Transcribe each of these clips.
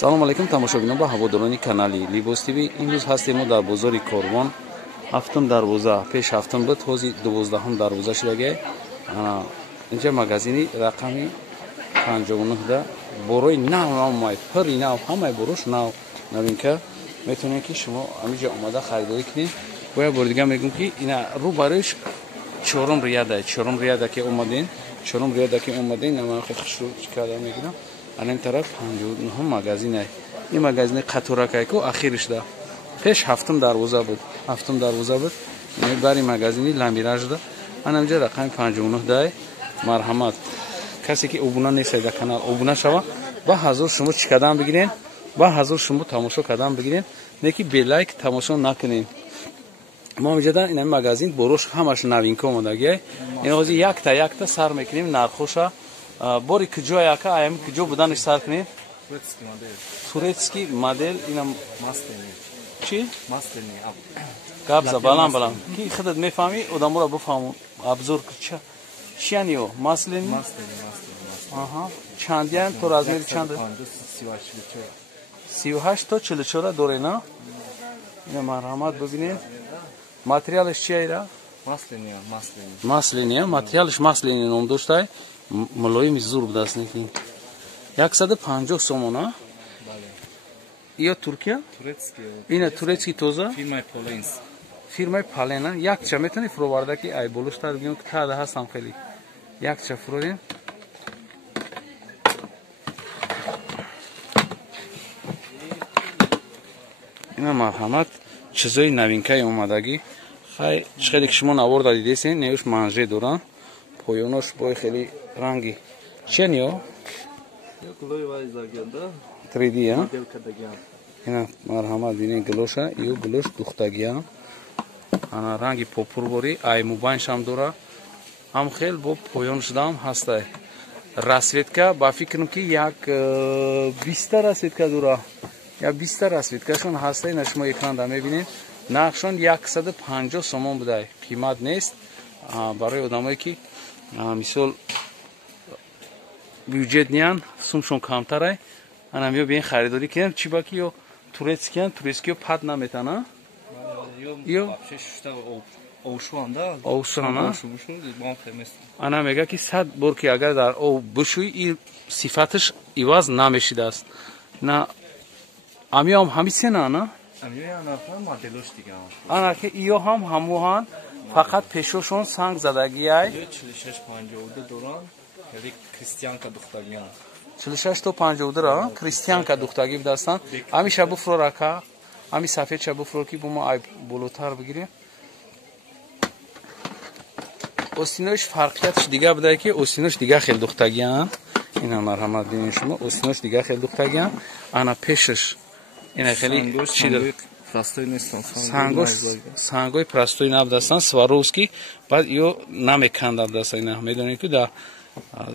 салом алейкум тамошобинон ба ҳаводорони канали Libos TV. имрӯз ҳастем дар бозори Корвон. ҳафтум дарвоза пеш ҳафтум буд, ҳозир 12 дарвоза шудагай. инҷа магазини рақами 59 да борои нав омад, пари нав, ҳамаи борош нав новинка. метавонед ки шумо ҳамиҷа омада харидорӣ кунед. бо як бори дига мегӯям ки ина рӯ бароиш чорум рияда ки омаден наман худшро карда мегирам. анин тараф 59 магазин ай. ин магазини қатуракайку ахириш да пеш ҳафтум дарвоза буд. ин бари магазини ламираж да. анамҷа рақами 59 дай. марҳамат. касе ки обуна несай да канал обуна шава ба ҳазур шумо чӣ кадан бигирен, ба ҳазур шумо тамошо кадан бигирен, не ки белайк тамошо накунен. мо меҷадан ин магазин борош ҳамаш новинка омадагиай. ин ҳозир якта сар мекунем нархоша. бори куҷо яка аям куҷо буданаш сар кунем? турецкий модель инам маслини. Чӣ? Маслини. Габза балан. Ки худат мефаҳми, одаморо бифаҳмон. Обзор ча. Чиян ё? Маслини? Аҳа. Чандян то размери чанд? 38 то 44 доре, на? Ина марҳамат бибинед. Материалиш чия? Маслини. Материалиш маслини ном доштай. Мулоими зур будаст некин. 150 сомон, а? Ия Туркия? Ина турецкий тоза? Фирмаи Полена. Якча метавонӣ фуроварда ки ай болуштар бигем ки тада ҳастам хеле. Якча фурорем. ина марҳамат чизои новинкаи омадагӣ. хай чиқади ки шумо наворда дидесен, неуш манже доран. поёнош бой хеле ранги. Чен ё? 3D, а? ина марҳамат бинен глоша, ё глош духтагиям. ана ранги попурбори ай мубайншам дора. ҳам хел бо поён шудам ҳастай. Расветка ба фикрам ки як 20 расветка дора. Я 20 расветкашон ҳастай. ина шумо экранда мебинед. нақшон 150 сомон будай. қимат нест барои одамое ки мисол бюджет ниан, сумшон камтарай. анам ё бин харидорӣ кунем. чӣ ба ки ё турецкиян, турецкиё пад наметана? ё овшуанда? ана мега ки 100 бор ки агар дар об бушӯи ин сифаташ иваз намешидааст. на амиёам ҳамисена, на? ана ки иё ҳам ҳамоҳан фақат пешошон санг задагиай. 46 то 52 ра кристианка духтаги будастан. ами шабу флорака, ами сафед шабу флорки бумо ай болотар бигирем. остинош фарқиятш дига будай ки остинош дига хел духтагиан. ина марҳамат бинед шумо. остинош дига хел духтагиан. ана пешаш ина хели чидо сангои простой набудастан. сваровский баъд ё намеканда будастан. ина медонед ки да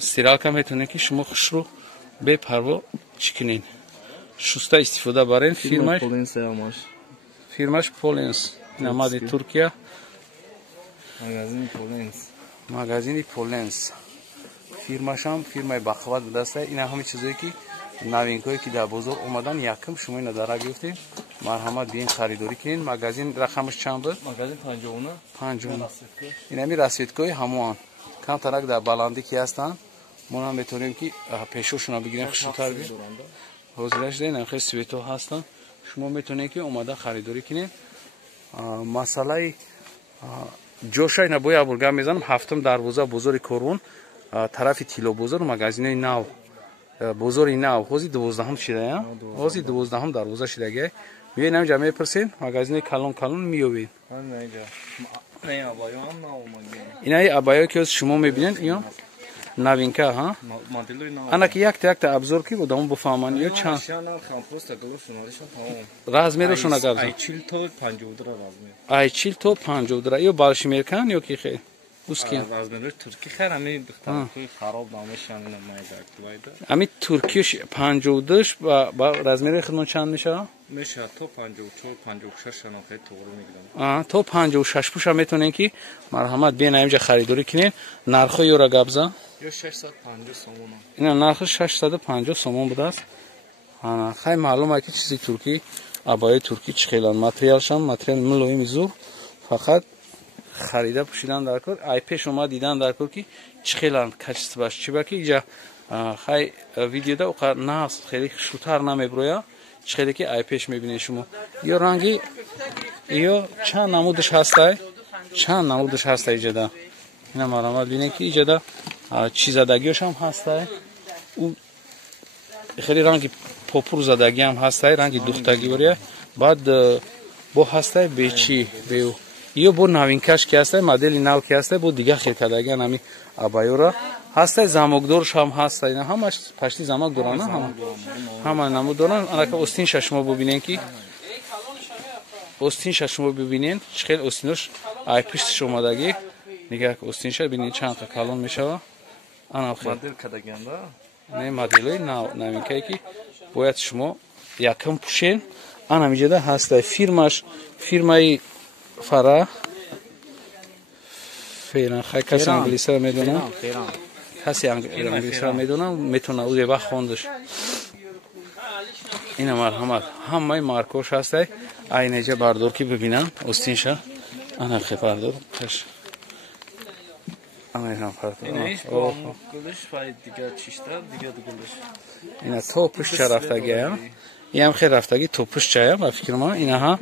стиралка метавонед ки шумо хушро бепарво чӣ кунед. шуста истифода барен. фирмаш Polenz. ина мади Туркия. магазини Polenz. фирмашам фирмаи бахват будастан. ина ҳами чизое ки новинкое ки дар бозор омадан якм шумо ина дара гирифтед. марҳамат биен харидорӣ кунед. магазин рақамаш чанд буд? магазин 59. инами расветкои ҳамоан камтарак дар баландӣ ки ҳастанд. мо нам метавонем ки пешошона бигирем хушрутар бе. ҳозираш ден хеле свето ҳастанд. шумо метавонед ки омада харидорӣ кунед. масъалаи ҷоша ина бо як бор гап мезанам. ҳафтум дарвоза бозори Корвон, тарафи тилло бозор, магазинои нав, бозори нав. ҳозир 12 шидая. ҳозир 12 дарвоза шидагай. биёед намҷа мепурсед. магазинои калон миёбед. инаи абаё ки шумо мебинед ё новинка, ҳа? ана ки якта обзор ки одамо бифаҳманд ё чанд размерошона гап ай 40 то 52 ё балшимеркан ё ки хе уския ами туркиёш 52 ба размери худмон чанд мешава? то 54-56 то 56 пуша метонен ки марҳамат бен аимҷа харидорӣ кунен. нархо ёра габза 650 сомон. ина нархи 650 сомон будааст. خیلی معلومه که چیزی ترکی عبای ترکی چخیلان متریالشان متریال ملوی زور فقط خریده پوشیدن در کار ایپ شما دیدن در کار که چخیلان کچست باش چی باکی اینجا خیلی ویدیودا اوقات نه خیلی شوتر نمیبرویا چخیلی که ایپش میبینید شما یا رنگی یا چند نمودش هسته چند نمودش هسته اینجا اینا مرامت بینید که اینجا چی زدگیش هم هسته اون خیلی رنگی پاپور زدگی هم هسته رنگی دوختگی بریه بعد با هسته بیچی بیو یا با نوینکش که هسته مدلی نو که هسته با دیگه خیلی کدگی نمی ابایورا هسته زمکدورش هم هسته اینا همش پشتی زمک دورانه همه نمود دوران انا که استین شما ببینین که استین شما ببینین خیلی استینش ایپش شما دگی نگاه که استین ش ببینین چند تا کالون میشه انا خیلی مدل کدگی انده نه مدلی نوینکی که باید شما یکم پوشین انا میجده هسته فیرمای فرا فیران خیلی کسی انگلیسی را میدونه کسی انگلیسی را میدونه میتونه اوزی با خوندش این مرحمت همه مارکوش هسته اینجا بردار که ببینن استینش انا خیلی بردار کش اما اینا هیچ با گلش فاید دیگه چیشتر دیگه گلش اینا توپش چه رفتگی هم این هم خیلی رفتگی توپش چه هم با فکر ما اینا ها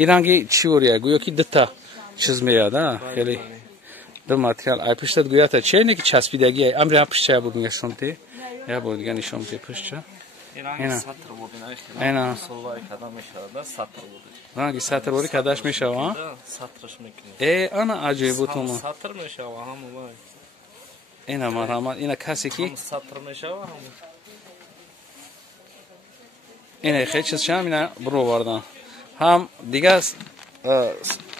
این رنگی چی وریه گویا که دتا چیز میاد خیلی دو ماتریال ای پشت گویا تا چه نه که چسبیدگی ای امر پشت چه بود میگه شونتی یا بود دیگه نشون تی پشت اینا سطر بود اینا سوای کدام میشه سطر بود رنگی سطر وری کداش میشه ها سطرش میکنه ای انا عجیب بود تو سطر میشه و هم وای اینا مرحمت اینا کسی کی سطر میشه و هم اینا خیلی چیز شام اینا برو واردن هم دیگه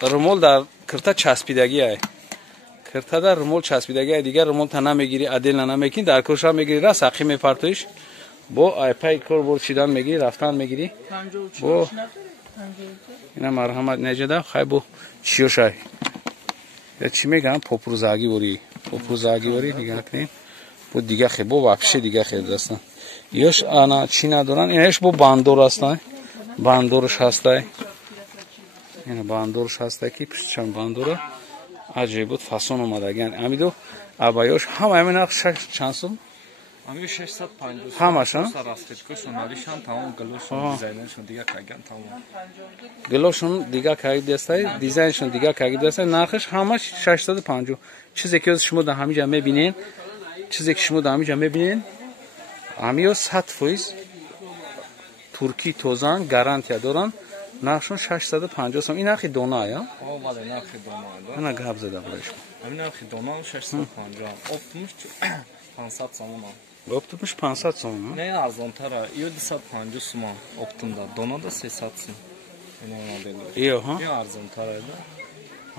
رمول در کرتا چسبیدگی ای کرتا در رمول چسبیدگی ای دیگه رمول تا نمیگیری عدل نمیکنی در کوشا میگیری را ساقی میپرتویش با ایپای کور برچیدن میگیری رفتن میگیری با اینا مرحمت نجدا خیلی بو چیوشای یا چی میگن پاپروزاگی وری نگاه کنیم بو دیگه خیلی بو واپشه دیگه خیلی دستن یوش آنا چی ندارن اینش بو باندور هستن باندورش هسته اینا باندورش هسته که پشتشان باندوره عجیب بود فاسون اومدگن امیدو ابایوش هم همین نقش چند سوم امی 650 همشون راستیکشون علیشان تمام گلوشون دیزاینشون دیگه کاگن تمام گلوشون دیگه کاگی دسته دیزاینشون دیگه کاگی دسته نرخش همش 650 چیزی که شما در همینجا میبینین امیو 100% ترکی توزان گارانتی دارن نرخشون 650 سوم این نرخی دونا یا بله نرخی دونا انا گاب زده برایش همین نرخی دونا 650 اپتومش 500 سوم اپتومش 500 سوم نه ارزان تره 250 سوم اپتوم دا دونا دا 300 سوم اینا مدل ایو ها یا ارزان تره دا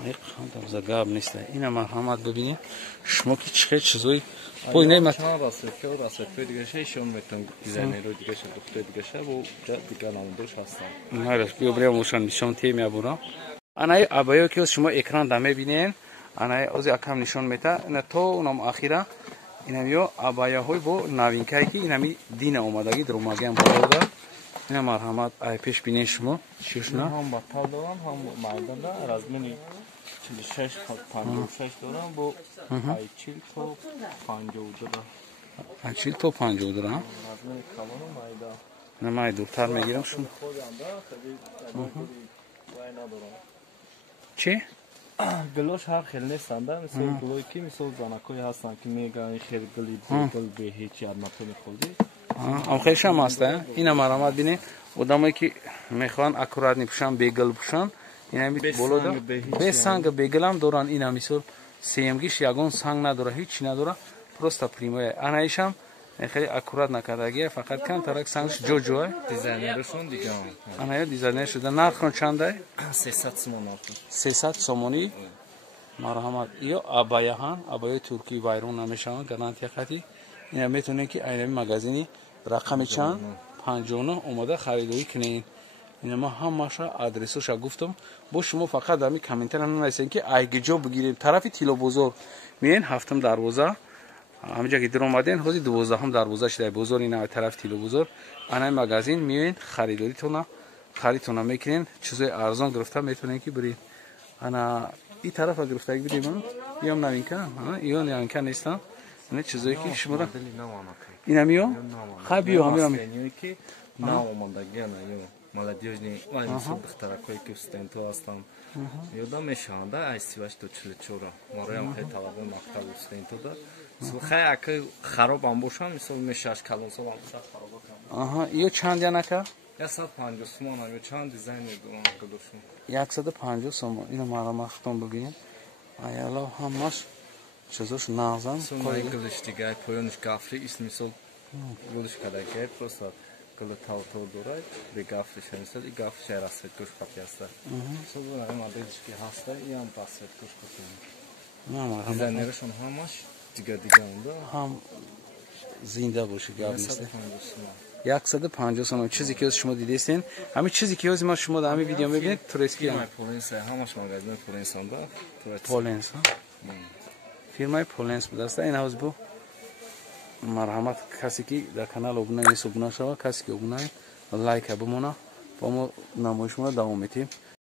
ای خانم زگاب نیست اینا مرحمت ببینید شما که چه چیزای bu ne mat rastlıyor دیگه شون میتون دیزاینر رو دیگه دکتر دیگه و دیگه نامدارش هستن نه بیابریم موشان نشون تیم میابورا انای ابایو که شما اکران دا میبینین انای از اکم نشون میته نه تو اونم اخیرا اینا میو ابایاهای بو نوینکایی که اینا می دین اومدگی دروماگی هم بالا اینا مرحمت ای پیش بینین شما چیش نه هم باتال دارم هم مردم دا رزمنی 46 56 دارم با ایچیل تو 52 ایچیل تو 52 رزمنی کاملا مایدا نه مای دکتر میگیرم شما چی گلوش هر خیلی نیستند مثل گلوی که مثل زنکوی هستن که میگن خیلی گل به هیچ یاد نمیخوردی ام خیلی شم هسته اینا مرامت بینه آدمایی که میخوان اکورات نپوشن بیگل پوشن اینا می بولودا به سنگ بیگل هم دوران اینا مثل سیمگیش یگون سنگ نداره هیچ نداره پروستا پریموه انایشم خیلی اکورات نکردگیه فقط کم ترک سنگش جوجوه دیزاینرشون دیگه انای دیزاینر شده نرخون چنده 300 سومون 300 سومونی مرحمت یا ابایای ترکی وایرون نمیشن گارانتی خاطی اینا میتونه که این مغازینی رقم چند 59 اومده خریداری کنین اینا ما همشا آدرسش گفتم با شما فقط در می کامنتر ننویسین که ایگجو بگیریم طرف تیلو بزرگ میین هفتم دروازه ҳамҷа ки дар омаден ҳози 12 дарвоза шуда бозори нави тарафи тилобозор ана магазин миёин харидтона мекунен чизои арзон гирифта метавонен ки бирин ана ин тарафа гирифтаги бидем ям новинка ё новинка нестам ина чизое ки шуморо ина миё хабиё ҳамиём нав омадаги ана ё молодёжни ай мисол духтаракҳое ки студентҳо ҳастанд ёдам мешаванд да ай 38-44 мароям хе талабон мактаб студентҳо да хай ака харобам бошам мисол мешаш калонсолам бошад хароб ё чанд янака 150 сомон ё чанд дизайн медорам кадошум 150 сомон ина марамахтон бибинед аяло ҳамаш чизош нағзан сумай гулиш дигай поёниш гафри ис мисол гулиш кадагай просто гули тавтор дорад бе гафриш мисол и гафриш расвет куш капяста мисол бунай моделиш ки ҳаста ям расвет куш капян дизайнерашон ҳамаш дига онда ҳам зинда боши гап нест 150 сомон чизе ки шумо дидестен ҳамин чизе ки ҳозир ма шумо дар ҳамин видео мебинед турески ҳамаш магазин поленсан да поленс фирмаи поленс будааст ин ҳоз бу марҳамат касе ки дар канал обуна нест обуна шава касе ки обуна лайка бимона ба мо намоишмона давом медиҳем